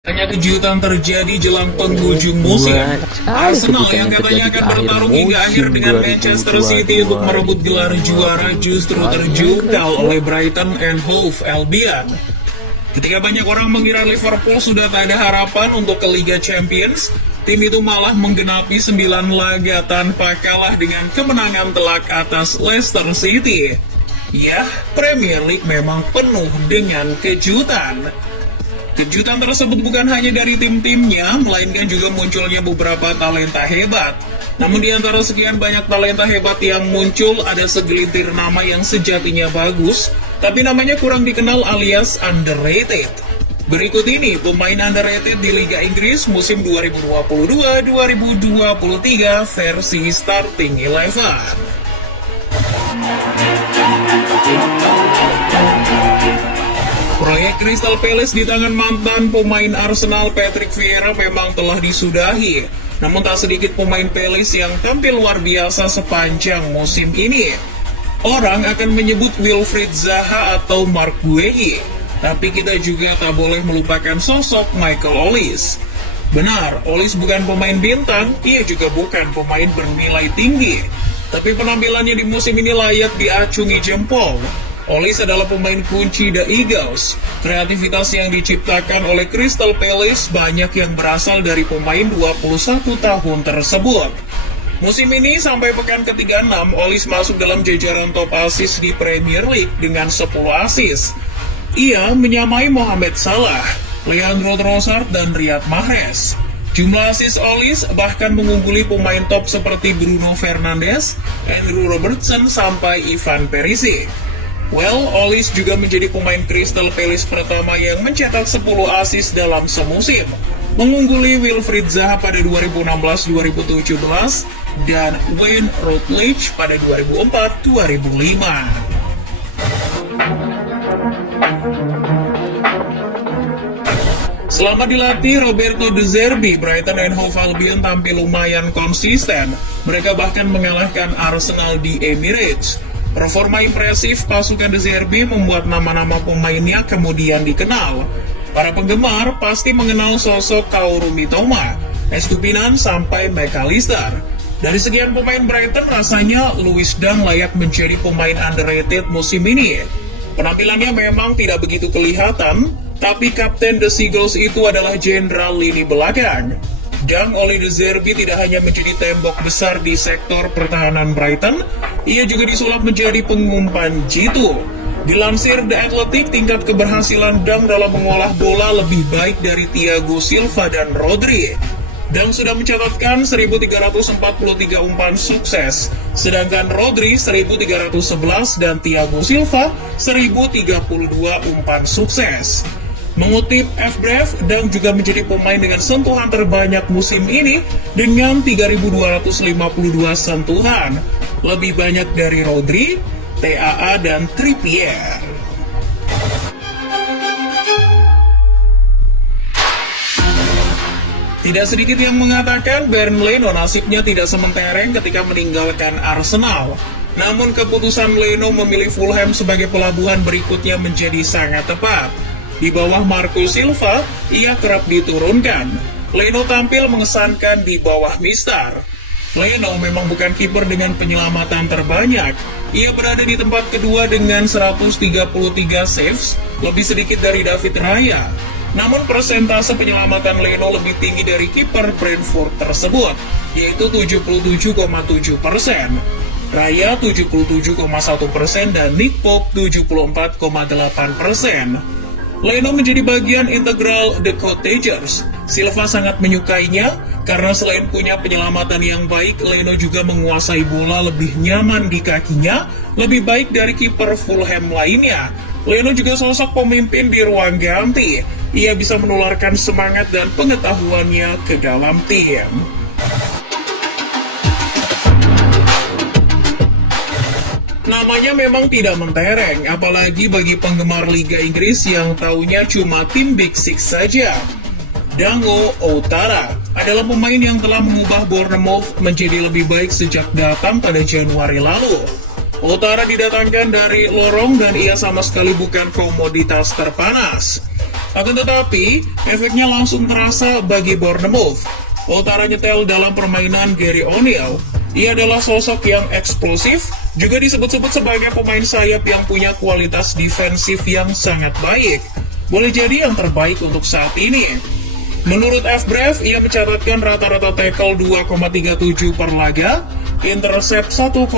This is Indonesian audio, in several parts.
Banyak kejutan terjadi jelang penghujung musim. Arsenal yang katanya akan bertarung hingga akhir dengan Manchester City untuk merebut gelar juara justru terjungkal oleh Brighton and Hove Albion. Ketika banyak orang mengira Liverpool sudah tak ada harapan untuk ke Liga Champions, tim itu malah menggenapi 9 laga tanpa kalah dengan kemenangan telak atas Leicester City. Ya, Premier League memang penuh dengan kejutan. Kejutan tersebut bukan hanya dari tim-timnya, melainkan juga munculnya beberapa talenta hebat. Namun di antara sekian banyak talenta hebat yang muncul, ada segelintir nama yang sejatinya bagus, tapi namanya kurang dikenal alias underrated. Berikut ini pemain underrated di Liga Inggris musim 2022-2023 versi Starting Eleven. Proyek Crystal Palace di tangan mantan pemain Arsenal Patrick Vieira memang telah disudahi. Namun tak sedikit pemain Palace yang tampil luar biasa sepanjang musim ini. Orang akan menyebut Wilfried Zaha atau Mark Guehi, tapi kita juga tak boleh melupakan sosok Michael Olise. Benar, Olise bukan pemain bintang, ia juga bukan pemain bernilai tinggi. Tapi penampilannya di musim ini layak diacungi jempol. Olise adalah pemain kunci The Eagles. Kreativitas yang diciptakan oleh Crystal Palace banyak yang berasal dari pemain 21 tahun tersebut. Musim ini sampai pekan ke-36, Olise masuk dalam jajaran top assist di Premier League dengan 10 assist. Ia menyamai Mohamed Salah, Leandro Trossard, dan Riyad Mahrez. Jumlah assist Olise bahkan mengungguli pemain top seperti Bruno Fernandes, Andrew Robertson, sampai Ivan Perisic. Olise juga menjadi pemain Crystal Palace pertama yang mencetak 10 assist dalam semusim, mengungguli Wilfried Zaha pada 2016-2017 dan Wayne Routledge pada 2004-2005. Selama dilatih Roberto De Zerbi, Brighton and Hove Albion tampil lumayan konsisten. Mereka bahkan mengalahkan Arsenal di Emirates. Performa impresif pasukan De Zerbi membuat nama-nama pemainnya kemudian dikenal. Para penggemar pasti mengenal sosok Kaoru Mitoma, Estupinan, sampai McAllister. Dari sekian pemain Brighton, rasanya Lewis Dunk layak menjadi pemain underrated musim ini. Penampilannya memang tidak begitu kelihatan, tapi Kapten The Seagulls itu adalah jenderal lini belakang. Dunk oleh De Zerbi tidak hanya menjadi tembok besar di sektor pertahanan Brighton, ia juga disulap menjadi pengumpan jitu. Dilansir The Athletic, tingkat keberhasilan Dunk dalam mengolah bola lebih baik dari Thiago Silva dan Rodri. Dunk sudah mencatatkan 1.343 umpan sukses, sedangkan Rodri 1.311 dan Thiago Silva 1.032 umpan sukses. Mengutip FBref, Dunk juga menjadi pemain dengan sentuhan terbanyak musim ini dengan 3.252 sentuhan, lebih banyak dari Rodri, TAA, dan Trippier. Tidak sedikit yang mengatakan Bernd Leno nasibnya tidak sementereng ketika meninggalkan Arsenal. Namun keputusan Leno memilih Fulham sebagai pelabuhan berikutnya menjadi sangat tepat. Di bawah Marco Silva, ia kerap diturunkan. Leno tampil mengesankan di bawah Mister. Leno memang bukan kiper dengan penyelamatan terbanyak. Ia berada di tempat kedua dengan 133 saves, lebih sedikit dari David Raya. Namun persentase penyelamatan Leno lebih tinggi dari kiper Brentford tersebut, yaitu 77,7%. Raya 77,1% dan Nick Pope 74,8%. Leno menjadi bagian integral The Cottagers. Silva sangat menyukainya karena selain punya penyelamatan yang baik, Leno juga menguasai bola lebih nyaman di kakinya, lebih baik dari kiper Fulham lainnya. Leno juga sosok pemimpin di ruang ganti. Ia bisa menularkan semangat dan pengetahuannya ke dalam tim. Namanya memang tidak mentereng, apalagi bagi penggemar Liga Inggris yang taunya cuma tim Big Six saja. Dango Ouattara adalah pemain yang telah mengubah Bournemouth menjadi lebih baik sejak datang pada Januari lalu. Ouattara didatangkan dari lorong dan ia sama sekali bukan komoditas terpanas. Akan tetapi, efeknya langsung terasa bagi Bournemouth. Utara nyetel dalam permainan Gary O'Neil. Ia adalah sosok yang eksplosif, juga disebut-sebut sebagai pemain sayap yang punya kualitas defensif yang sangat baik. Boleh jadi yang terbaik untuk saat ini. Menurut FBref, ia mencatatkan rata-rata tackle 2,37 per laga, intercept 1,03,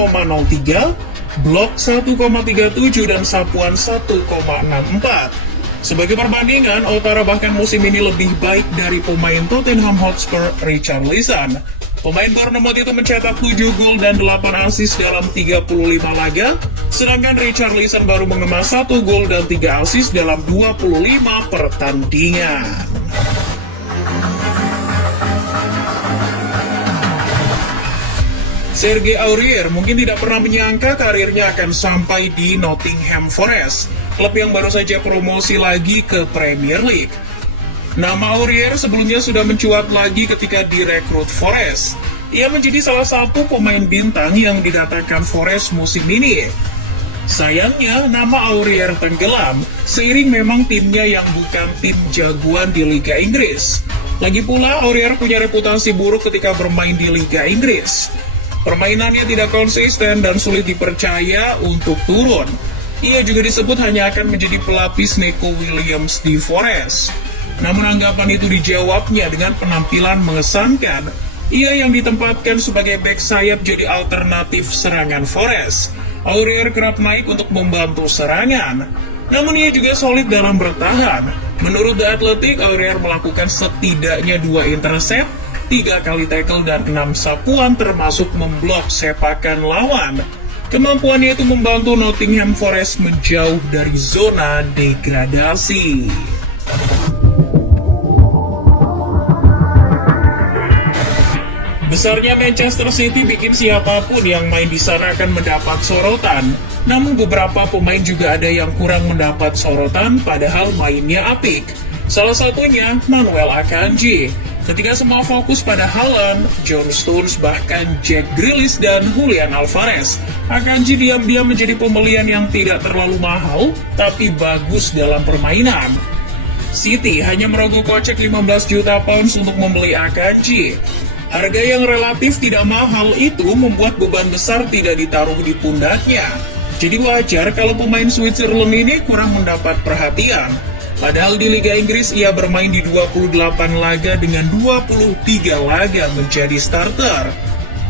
blok 1,37, dan sapuan 1,64. Sebagai perbandingan, Ouattara bahkan musim ini lebih baik dari pemain Tottenham Hotspur Richarlison. Pemain Bournemouth itu mencetak 7 gol dan 8 assist dalam 35 laga, sedangkan Richarlison baru mengemas 1 gol dan 3 assist dalam 25 pertandingan. Serge Aurier mungkin tidak pernah menyangka karirnya akan sampai di Nottingham Forest, klub yang baru saja promosi lagi ke Premier League. Nama Aurier sebelumnya sudah mencuat lagi ketika direkrut Forest. Ia menjadi salah satu pemain bintang yang didatangkan Forest musim ini. Sayangnya, nama Aurier tenggelam, seiring memang timnya yang bukan tim jagoan di Liga Inggris. Lagi pula, Aurier punya reputasi buruk ketika bermain di Liga Inggris. Permainannya tidak konsisten dan sulit dipercaya untuk turun. Ia juga disebut hanya akan menjadi pelapis Neco Williams di Forest. Namun anggapan itu dijawabnya dengan penampilan mengesankan. Ia yang ditempatkan sebagai bek sayap jadi alternatif serangan Forest. Aurier kerap naik untuk membantu serangan. Namun ia juga solid dalam bertahan. Menurut The Athletic, Aurier melakukan setidaknya 2 intercept, 3 kali tackle, dan 6 sapuan termasuk memblok sepakan lawan. Kemampuannya itu membantu Nottingham Forest menjauh dari zona degradasi. Besarnya Manchester City bikin siapapun yang main di sana akan mendapat sorotan. Namun beberapa pemain juga ada yang kurang mendapat sorotan padahal mainnya apik. Salah satunya Manuel Akanji. Ketika semua fokus pada Haaland, John Stones, bahkan Jack Grealish dan Julian Alvarez, Akanji diam-diam menjadi pembelian yang tidak terlalu mahal, tapi bagus dalam permainan. City hanya merogoh kocek 15 juta pounds untuk membeli Akanji. Harga yang relatif tidak mahal itu membuat beban besar tidak ditaruh di pundaknya. Jadi wajar kalau pemain Switzerland ini kurang mendapat perhatian. Padahal di Liga Inggris ia bermain di 28 laga dengan 23 laga menjadi starter.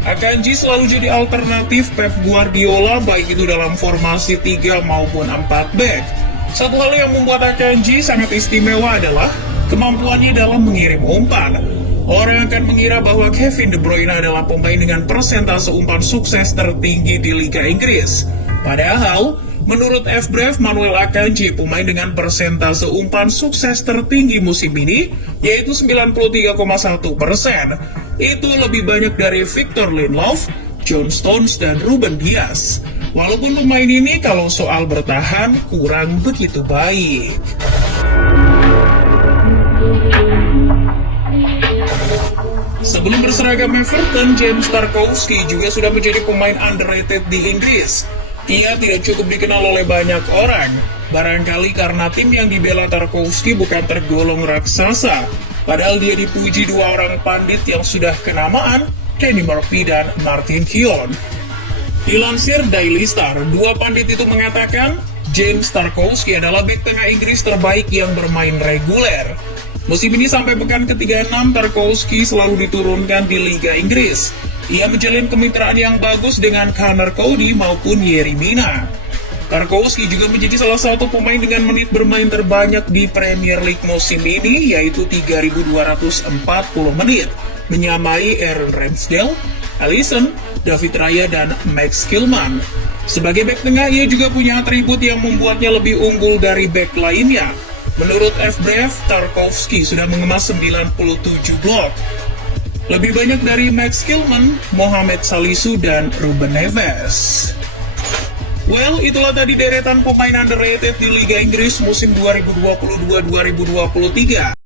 Akanji selalu jadi alternatif Pep Guardiola baik itu dalam formasi 3 maupun 4 back. Satu hal yang membuat Akanji sangat istimewa adalah kemampuannya dalam mengirim umpan. Orang akan mengira bahwa Kevin De Bruyne adalah pemain dengan persentase umpan sukses tertinggi di Liga Inggris. Padahal, menurut FBref, Manuel Akanji pemain dengan persentase umpan sukses tertinggi musim ini, yaitu 93,1%. Itu lebih banyak dari Victor Lindelof, John Stones, dan Ruben Dias. Walaupun pemain ini kalau soal bertahan kurang begitu baik. Sebelum berseragam Everton, James Tarkowski juga sudah menjadi pemain underrated di Inggris. Ia tidak cukup dikenal oleh banyak orang, barangkali karena tim yang dibela Tarkowski bukan tergolong raksasa. Padahal dia dipuji 2 orang pandit yang sudah kenamaan, Danny Murphy dan Martin Keown. Dilansir Daily Star, 2 pandit itu mengatakan, James Tarkowski adalah bek tengah Inggris terbaik yang bermain reguler. Musim ini sampai pekan ke-36, Tarkowski selalu diturunkan di Liga Inggris. Ia menjalin kemitraan yang bagus dengan Conor Cody maupun Yerry Mina. Tarkowski juga menjadi salah satu pemain dengan menit bermain terbanyak di Premier League musim ini, yaitu 3.240 menit, menyamai Aaron Ramsdale, Alisson, David Raya, dan Max Kilman. Sebagai bek tengah, ia juga punya atribut yang membuatnya lebih unggul dari bek lainnya. Menurut FBref, Tarkowski sudah mengemas 97 blok. Lebih banyak dari Max Kilman, Mohamed Salisu, dan Ruben Neves. Well, itulah tadi deretan pemain underrated di Liga Inggris musim 2022-2023.